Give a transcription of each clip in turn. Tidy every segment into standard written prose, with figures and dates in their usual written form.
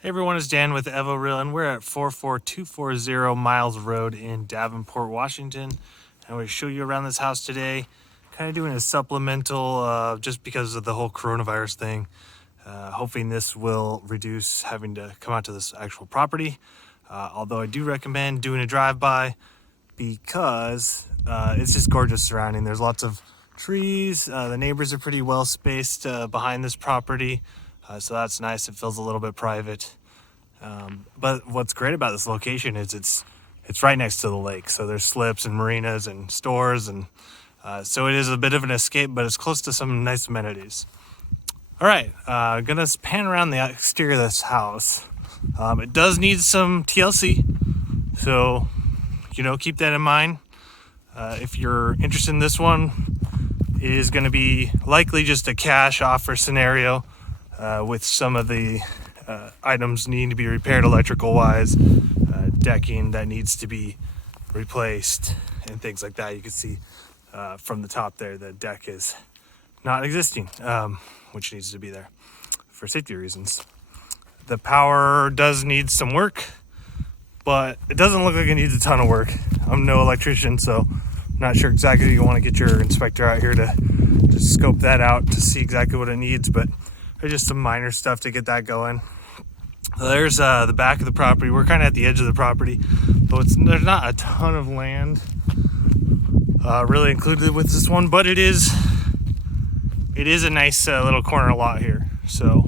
Hey everyone, it's Dan with EvoReal, and we're at 44240 Miles Road in Davenport, Washington. And I'm going to show you around this house today, kind of doing a supplemental just because of the whole coronavirus thing. Hoping this will reduce having to come out to this actual property. Although I do recommend doing a drive-by because it's just gorgeous surrounding. There's lots of trees. The neighbors are pretty well spaced behind this property. So that's nice. It feels a little bit private. But what's great about this location is it's right next to the lake. So there's slips and marinas and stores. And so it is a bit of an escape, but it's close to some nice amenities. All right, gonna pan around the exterior of this house. It does need some TLC. So, keep that in mind. If you're interested in this one, it is going to be likely just a cash offer scenario with some of the items needing to be repaired electrical wise, decking that needs to be replaced, and things like that. You can see from the top there, the deck is not existing, which needs to be there for safety reasons. The power does need some work, but it doesn't look like it needs a ton of work. I'm no electrician, so I'm not sure exactly. You want to get your inspector out here to scope that out to see exactly what it needs, but there's just some minor stuff to get that going. So there's the back of the property. We're kind of at the edge of the property, but there's not a ton of land really included with this one, but it is a nice little corner lot here. So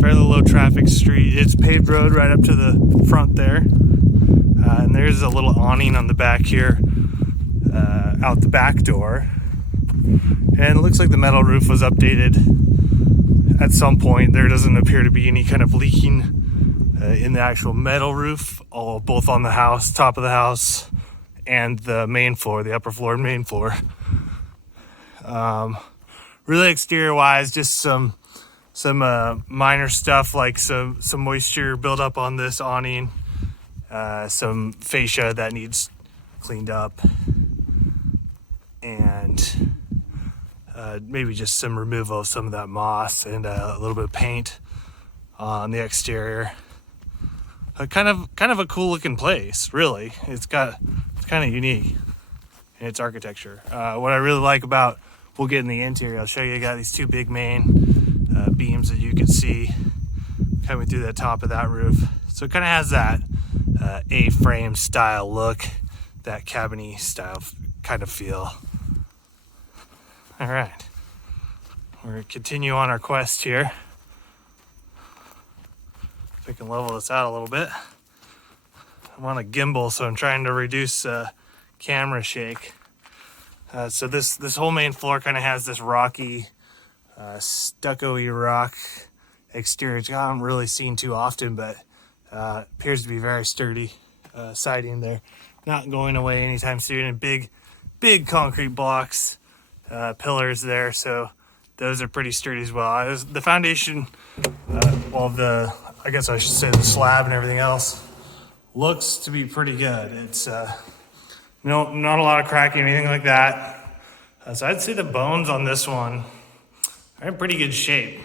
fairly low traffic street. It's paved road right up to the front there. And there's a little awning on the back here, out the back door. And it looks like the metal roof was updated at some point. There doesn't appear to be any kind of leaking in the actual metal roof, both on the house, top of the house, and the main floor, the upper floor and main floor. Really exterior wise, just some minor stuff like some moisture buildup on this awning, some fascia that needs cleaned up, and maybe just some removal of some of that moss and a little bit of paint on the exterior. Kind of a cool looking place, really. It's kind of unique in its architecture. What I really like about, we'll get in the interior, I'll show you. I got these two big main beams that you can see coming through the top of that roof. So it kind of has that A-frame style look, that cabin-y style kind of feel. All right, we're gonna continue on our quest here. If I can level this out a little bit. I'm on a gimbal, so I'm trying to reduce camera shake. So this whole main floor kind of has this rocky, stucco-y rock exterior, which I haven't really seen too often, but appears to be very sturdy siding there. Not going away anytime soon, and big concrete blocks, pillars there, so those are pretty sturdy as well. The foundation, I guess I should say the slab and everything else, looks to be pretty good. It's not a lot of cracking or anything like that. So I'd say the bones on this one are in pretty good shape.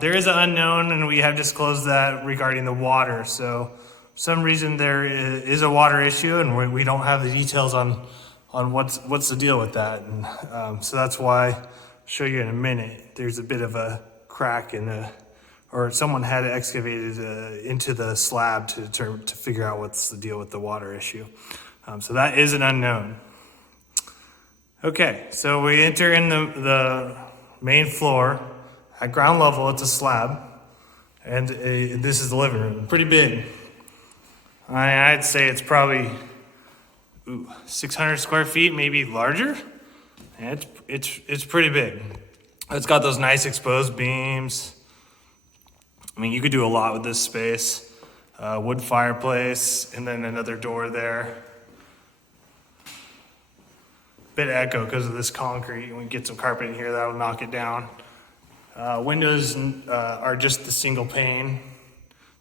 There is an unknown, and we have disclosed that regarding the water. So for some reason there is a water issue, and we don't have the details on what's the deal with that. And so that's why I'll show you in a minute. There's a bit of a crack or someone had it excavated into the slab to figure out what's the deal with the water issue. So that is an unknown. Okay, so we enter in the main floor. At ground level, it's a slab, and this is the living room. Pretty big. I'd say it's probably 600 square feet, maybe larger. And it's pretty big. It's got those nice exposed beams. I mean, you could do a lot with this space. Wood fireplace, and then another door there. Bit of echo because of this concrete. We get some carpet in here, that'll knock it down. Windows are just the single pane,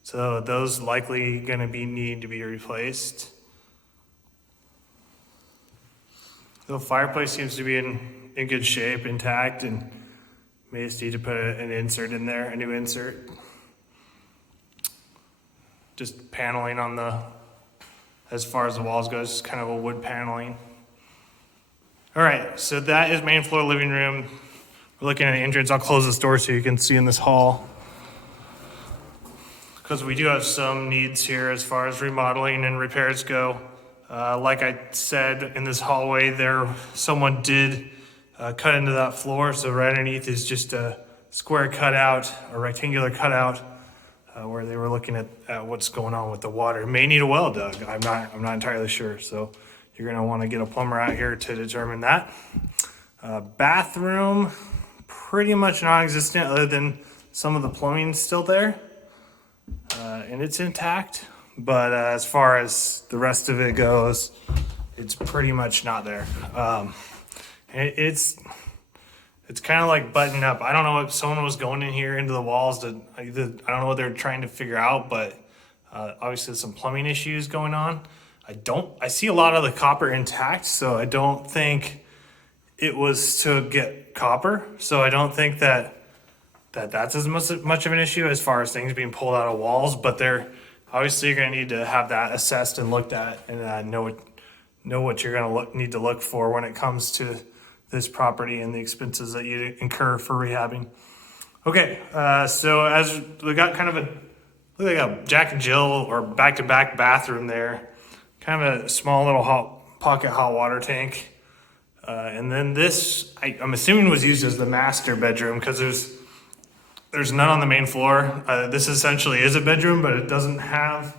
so those likely going to need to be replaced. The fireplace seems to be in good shape, intact, and may just need to put an insert in there, a new insert. just paneling on as far as the walls goes, just kind of a wood paneling. All right, so that is main floor living room. We're looking at an entrance. I'll close this door so you can see in this hall, because we do have some needs here as far as remodeling and repairs go. Like I said, in this hallway someone did cut into that floor, so right underneath is just a square cutout, a rectangular cutout, where they were looking at what's going on with the water. It may need a well dug. I'm not entirely sure, so you're gonna want to get a plumber out here to determine that. Bathroom, pretty much non-existent, other than some of the plumbing still there, and it's intact. But as far as the rest of it goes, it's pretty much not there. It's kind of like buttoned up. I don't know if someone was going in here into the walls I don't know what they're trying to figure out, but obviously there's some plumbing issues going on. I see a lot of the copper intact, so I don't think it was to get copper. So I don't think that's as much of an issue as far as things being pulled out of walls, but they're obviously going to need to have that assessed and looked at, and know what you're going to need to look for when it comes to this property and the expenses that you incur for rehabbing. Okay, so as we got kind of look like a Jack and Jill or back-to-back bathroom there, kind of a small little pocket hot water tank, and then this I'm assuming was used as the master bedroom, because there's none on the main floor. This essentially is a bedroom, but it doesn't have,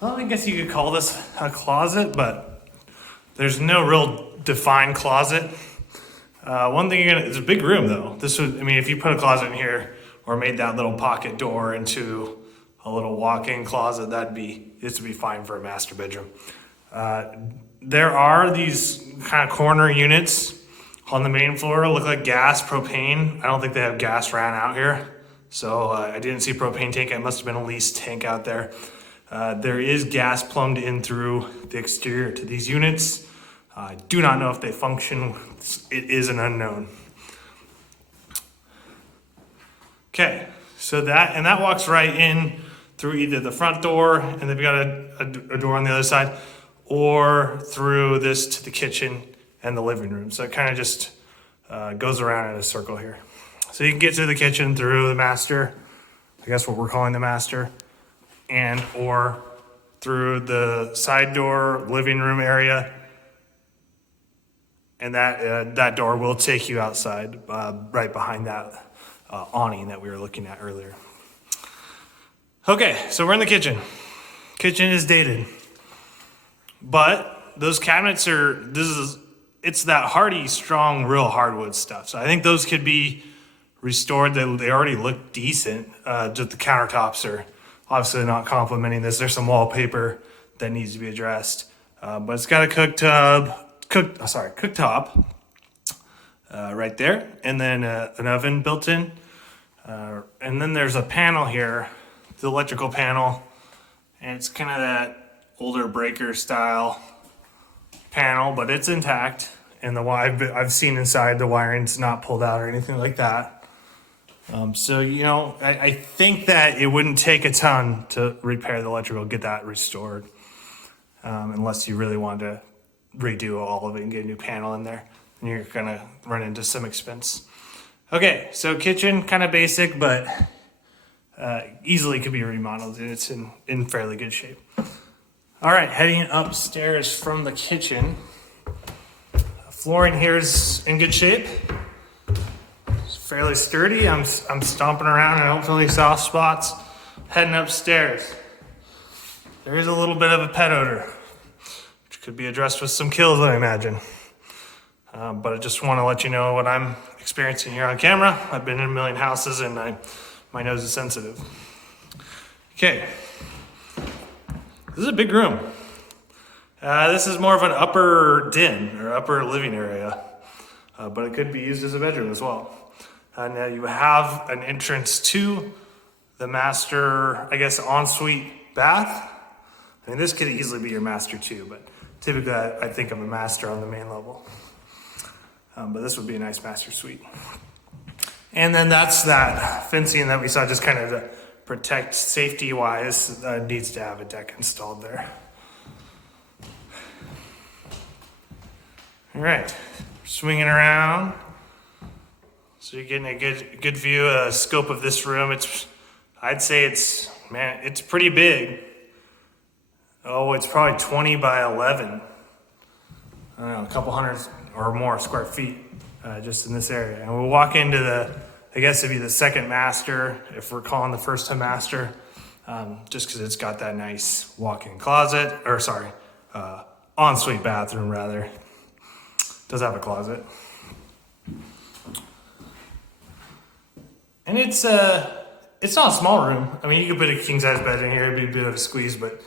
well, I guess you could call this a closet, but there's no real defined closet. One thing it's a big room though. If you put a closet in here or made that little pocket door into a little walk-in closet, this would be fine for a master bedroom. There are these kind of corner units on the main floor, look like gas, propane. I don't think they have gas ran out here. So I didn't see propane tank. It must have been a leased tank out there. There is gas plumbed in through the exterior to these units. I do not know if they function. It is an unknown. Okay, so that walks right in through either the front door, and they've got a door on the other side, or through this to the kitchen and the living room. So it kind of just goes around in a circle here. So you can get to the kitchen through the master, I guess what we're calling the master, or through the side door, living room area, and that door will take you outside, right behind that awning that we were looking at earlier. Okay, so we're in the kitchen. Kitchen is dated, but those cabinets it's that hardy, strong, real hardwood stuff. So I think those could be restored. They already look decent. Just the countertops are obviously not complimenting this. There's some wallpaper that needs to be addressed, but it's got a cooktop right there, and then an oven built in, and then there's a panel here, the electrical panel, and it's kind of that older breaker style panel, but it's intact, and I've seen inside, the wiring's not pulled out or anything like that. So, I think that it wouldn't take a ton to repair the electrical, get that restored, unless you really want to redo all of it and get a new panel in there, and you're going to run into some expense. Okay, so kitchen, kind of basic, but easily could be remodeled, and it's in fairly good shape. All right, heading upstairs from the kitchen. Flooring here is in good shape. It's fairly sturdy. I'm stomping around and I don't feel any soft spots. Heading upstairs. There is a little bit of a pet odor, which could be addressed with some kills, I imagine. But I just want to let you know what I'm experiencing here on camera. I've been in a million houses and my nose is sensitive. Okay. This is a big room. This is more of an upper den or upper living area, but it could be used as a bedroom as well. Now you have an entrance to the master, I guess, ensuite bath. I mean, this could easily be your master too, but typically I think of a master on the main level. But this would be a nice master suite. And then that's that fencing that we saw just kind of to protect safety-wise, needs to have a deck installed there. All right, swinging around. So you're getting a good view, scope of this room. I'd say it's pretty big. Oh, it's probably 20 by 11. I don't know, a couple hundred or more square feet just in this area. And we'll walk into I guess it'd be the second master, if we're calling the first a master, just because it's got that nice walk-in closet, ensuite bathroom rather. Does have a closet. And it's not a small room. I mean, you could put a king-size bed in here, it'd be a bit of a squeeze, but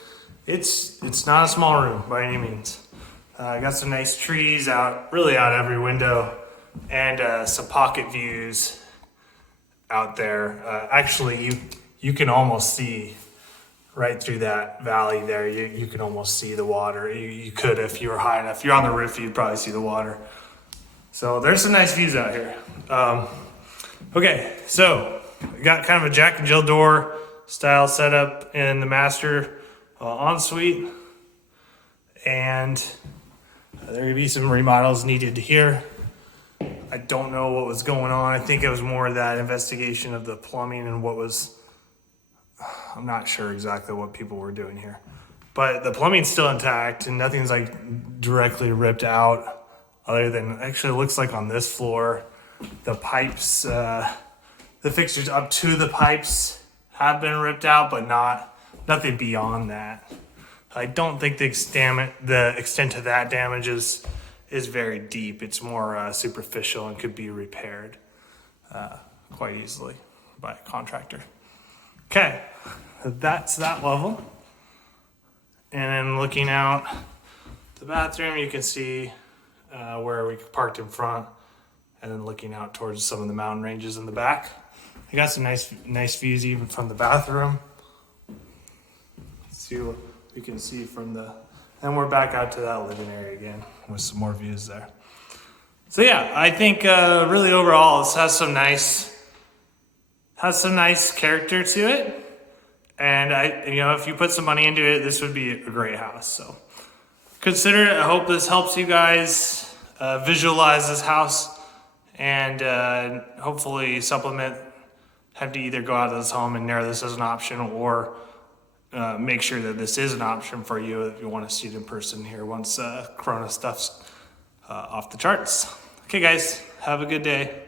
it's not a small room by any means. Got some nice trees really out every window, and some pocket views out there. Actually, you can almost see right through that valley there. You can almost see the water. You could if you were high enough. If you're on the roof, you'd probably see the water. So there's some nice views out here. Okay, so we got kind of a Jack and Jill door style setup in the master ensuite, and there could be some remodels needed here. I don't know what was going on. I think it was more of that investigation of the plumbing and I'm not sure exactly what people were doing here. But the plumbing's still intact and nothing's like directly ripped out, other than actually it looks like on this floor, the pipes, the fixtures up to the pipes have been ripped out, but nothing beyond that. I don't think the extent of that damage is very deep. It's more superficial and could be repaired quite easily by a contractor. Okay, that's that level. And then looking out the bathroom, you can see where we parked in front, and then looking out towards some of the mountain ranges in the back. I got some nice views even from the bathroom. Let's see what we can see from and we're back out to that living area again with some more views there. So yeah, I think really overall this has some nice character to it. And if you put some money into it, this would be a great house. So consider it. I hope this helps you guys visualize this house, and hopefully have to either go out of this home and narrow this as an option, or make sure that this is an option for you if you want to see it in person here once Corona stuff's off the charts. Okay guys, have a good day.